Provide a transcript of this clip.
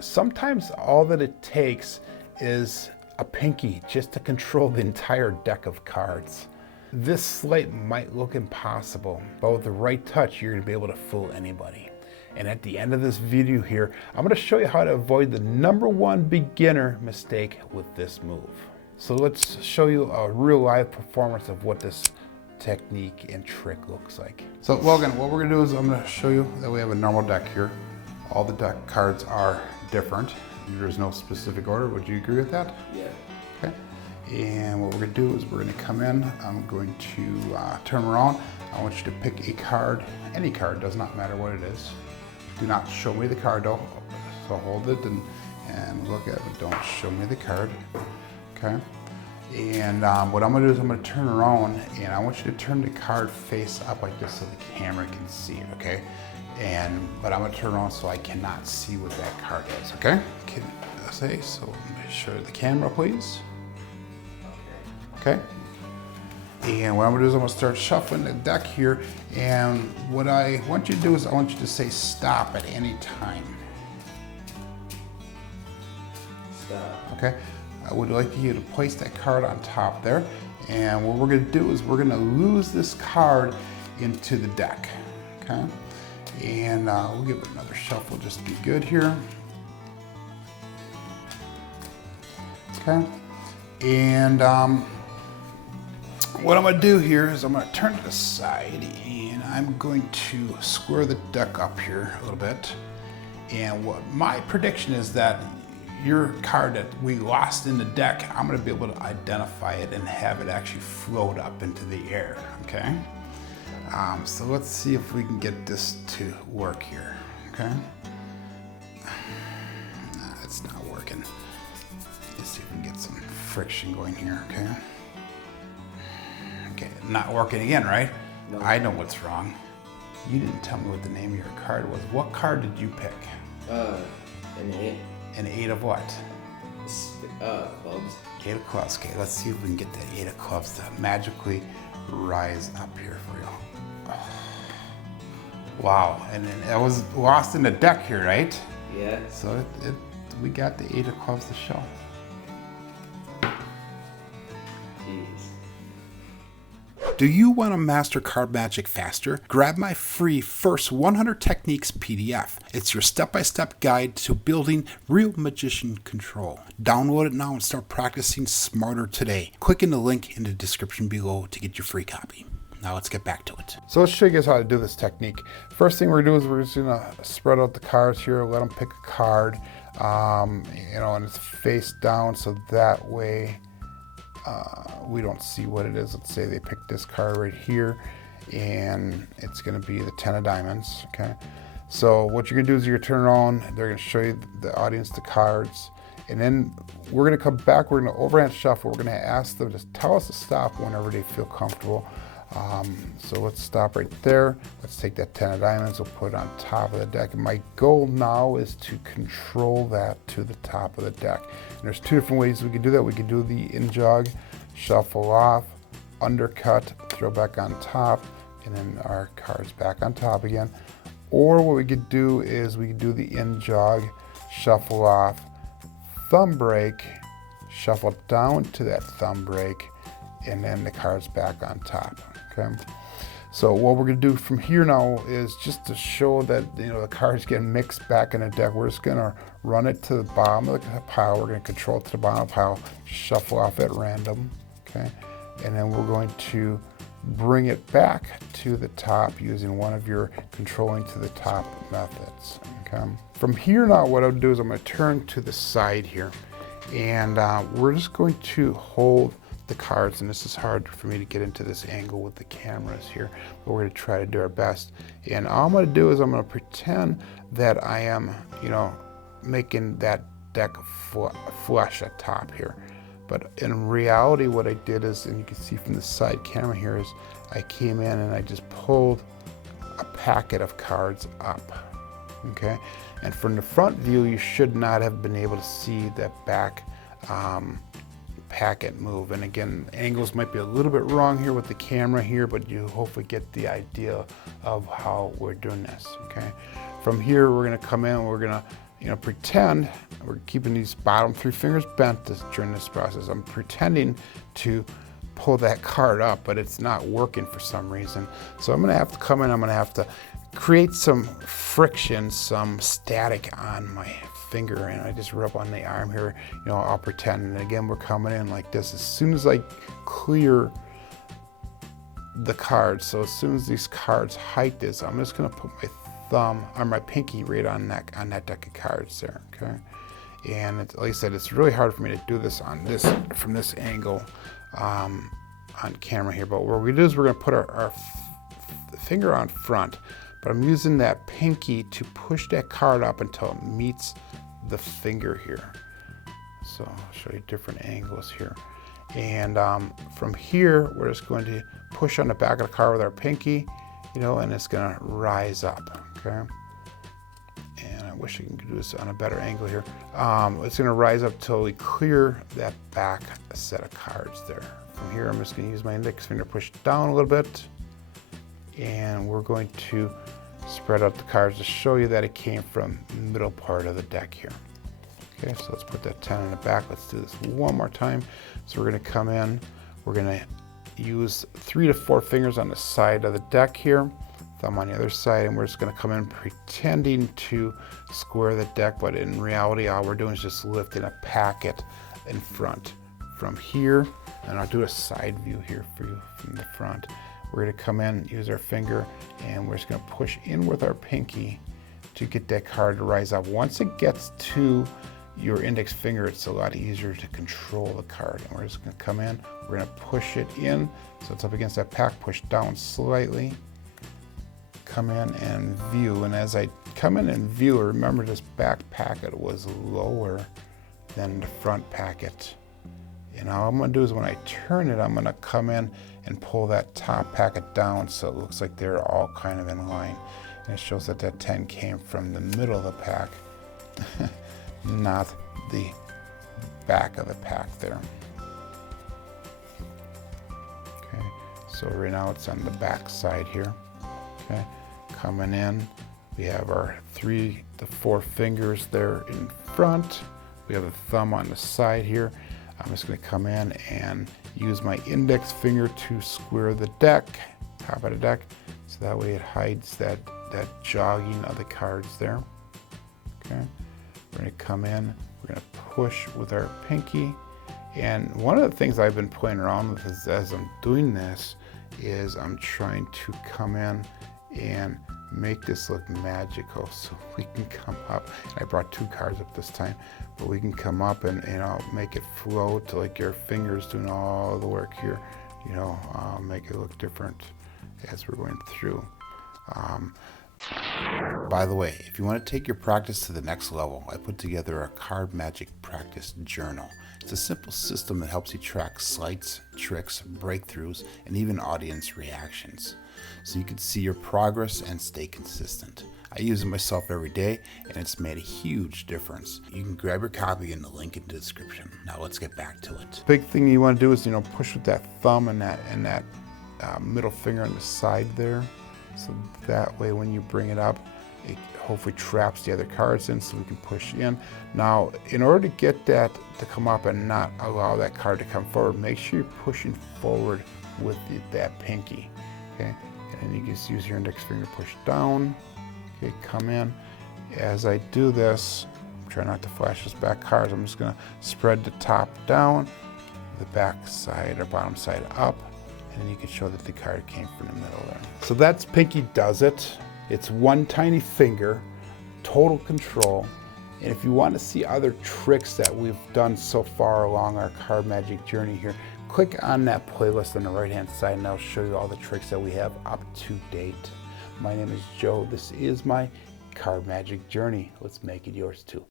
sometimes all that it takes is a pinky just to control the entire deck of cards. This Sleight might look impossible, but with the right touch, you're gonna be able to fool anybody. And at the end of this video here, I'm gonna show you how to avoid the #1 beginner mistake with this move. So let's show you a real live performance of what this technique and trick looks like. So Logan, what we're gonna do is I'm gonna show you that we have a normal deck here. All the deck cards are different. There's no specific order. Would you agree with that? Yeah. Okay. And what we're gonna do is we're gonna come in. I'm going to turn around. I want you to pick a card, any card, does not matter what it is. Do not show me the card though. So hold it and look at it, but don't show me the card. Okay. And what I'm gonna do is I'm gonna turn around and I want you to turn the card face up like this so the camera can see it, okay? But I'm gonna turn around so I cannot see what that card is, okay? Can I say, so show the camera, please. Okay. And what I'm gonna do is I'm gonna start shuffling the deck here. And what I want you to do is I want you to say stop at any time. Stop. Okay. I would like you to place that card on top there. And what we're gonna do is we're gonna lose this card into the deck, okay? And we'll give it another shuffle just to be good here. Okay. And what I'm gonna do here is I'm gonna turn to the side and I'm going to square the deck up here a little bit. And what my prediction is that your card that we lost in the deck, I'm gonna be able to identify it and have it actually float up into the air, okay? So let's see if we can get this to work here, okay? It's not working. Let's see if we can get some friction going here, okay? Okay, not working again, right? No. I know what's wrong. You didn't tell me what the name of your card was. What card did you pick? An 8. An 8 of what? Clubs. 8 of clubs. Okay, let's see if we can get that 8 of clubs to magically rise up here for you. Oh. Wow, and then it was lost in the deck here, right? Yeah. So we got the 8 of clubs to show. Jeez. Do you want to master card magic faster? Grab my free First 100 Techniques PDF. It's your step-by-step guide to building real magician control. Download it now and start practicing smarter today. Click in the link in the description below to get your free copy. Now let's get back to it. So let's show you guys how to do this technique. First thing we're gonna do is we're just gonna spread out the cards here, let them pick a card, and it's face down so that way we don't see what it is. Let's say they picked this card right here and it's gonna be the 10 of diamonds, okay? So what you're gonna do is you're gonna turn around, they're gonna show you the audience the cards, and then we're gonna come back, we're gonna overhand shuffle, we're gonna ask them to tell us to stop whenever they feel comfortable. So let's stop right there. Let's take that 10 of diamonds, we'll put it on top of the deck. And my goal now is to control that to the top of the deck. And there's 2 different ways we can do that. We can do the in jog, shuffle off, undercut, throw back on top, and then our cards back on top again. Or what we could do is we could do the in jog, shuffle off, thumb break, shuffle down to that thumb break, and then the cards back on top, okay? So what we're gonna do from here now is just to show that, the cards get mixed back in the deck, we're just gonna run it to the bottom of the pile, we're gonna control it to the bottom of the pile, shuffle off at random, okay? And then we're going to bring it back to the top using one of your controlling to the top methods, okay? From here now, what I'll do is I'm gonna turn to the side here, and we're just going to hold the cards, and this is hard for me to get into this angle with the cameras here, but we're going to try to do our best. And all I'm going to do is I'm going to pretend that I am, making that deck flush at top here. But in reality, what I did is, and you can see from the side camera here, is I came in and I just pulled a packet of cards up, okay? And from the front view, you should not have been able to see that back packet move. And again, angles might be a little bit wrong here with the camera here, but you hopefully get the idea of how we're doing this, okay? From here, we're gonna come in, we're gonna, pretend we're keeping these bottom 3 fingers bent during this process. I'm pretending to pull that card up, but it's not working for some reason. So I'm gonna have to come in, I'm gonna have to create some friction, some static on my finger, and I just rub on the arm here. I'll pretend, and again, we're coming in like this. As soon as I clear the cards, so as soon as these cards height this, I'm just gonna put my thumb or my pinky right on that deck of cards there, okay? And like I said, it's really hard for me to do this from this angle on camera here, but what we do is we're gonna put our finger on front, but I'm using that pinky to push that card up until it meets the finger here. So I'll show you different angles here. And from here, we're just going to push on the back of the card with our pinky, and it's gonna rise up, okay? And I wish I could do this on a better angle here. It's gonna rise up till we clear that back set of cards there. From here, I'm just gonna use my index finger to push down a little bit, and we're going to spread out the cards to show you that it came from the middle part of the deck here. Okay, so let's put that 10 in the back. Let's do this one more time. So we're gonna come in, we're gonna use 3 to 4 fingers on the side of the deck here, thumb on the other side, and we're just gonna come in pretending to square the deck, but in reality, all we're doing is just lifting a packet in front. From here, and I'll do a side view here for you from the front. We're gonna come in, use our finger, and we're just gonna push in with our pinky to get that card to rise up. Once it gets to your index finger, it's a lot easier to control the card. And we're just gonna come in, we're gonna push it in, so it's up against that pack, push down slightly, come in and view. And as I come in and view, remember this back packet was lower than the front packet. And all I'm gonna do is when I turn it, I'm gonna come in and pull that top packet down so it looks like they're all kind of in line. And it shows that that 10 came from the middle of the pack, not the back of the pack there. Okay, so right now it's on the back side here. Okay, coming in, we have our 3 to 4 fingers there in front. We have a thumb on the side here. I'm just going to come in and use my index finger to square the deck, top of the deck, so that way it hides that jogging of the cards there. Okay, we're going to come in, we're going to push with our pinky, and one of the things I've been playing around with is, as I'm doing this, is I'm trying to come in and make this look magical, so we can come up. I brought 2 cards up this time, but we can come up and make it float like your fingers doing all the work here. Make it look different as we're going through. By the way, if you want to take your practice to the next level, I put together a card magic practice journal. It's a simple system that helps you track sleights, tricks, breakthroughs, and even audience reactions, so you can see your progress and stay consistent. I use it myself every day, and it's made a huge difference. You can grab your copy in the link in the description. Now let's get back to it. Big thing you want to do is push with that thumb and that middle finger on the side there, so that way when you bring it up, it hopefully traps the other cards in, so we can push in. Now, in order to get that to come up and not allow that card to come forward, make sure you're pushing forward with that pinky. Okay, and then you just use your index finger to push down. Okay, come in. As I do this, try not to flash those back cards. I'm just going to spread the top down, the back side or bottom side up, and then you can show that the card came from the middle there. So that's Pinky Does It. It's one tiny finger, total control. And if you want to see other tricks that we've done so far along our card magic journey here, click on that playlist on the right hand side and I'll show you all the tricks that we have up to date. My name is Joe. This is my card magic journey. Let's make it yours too.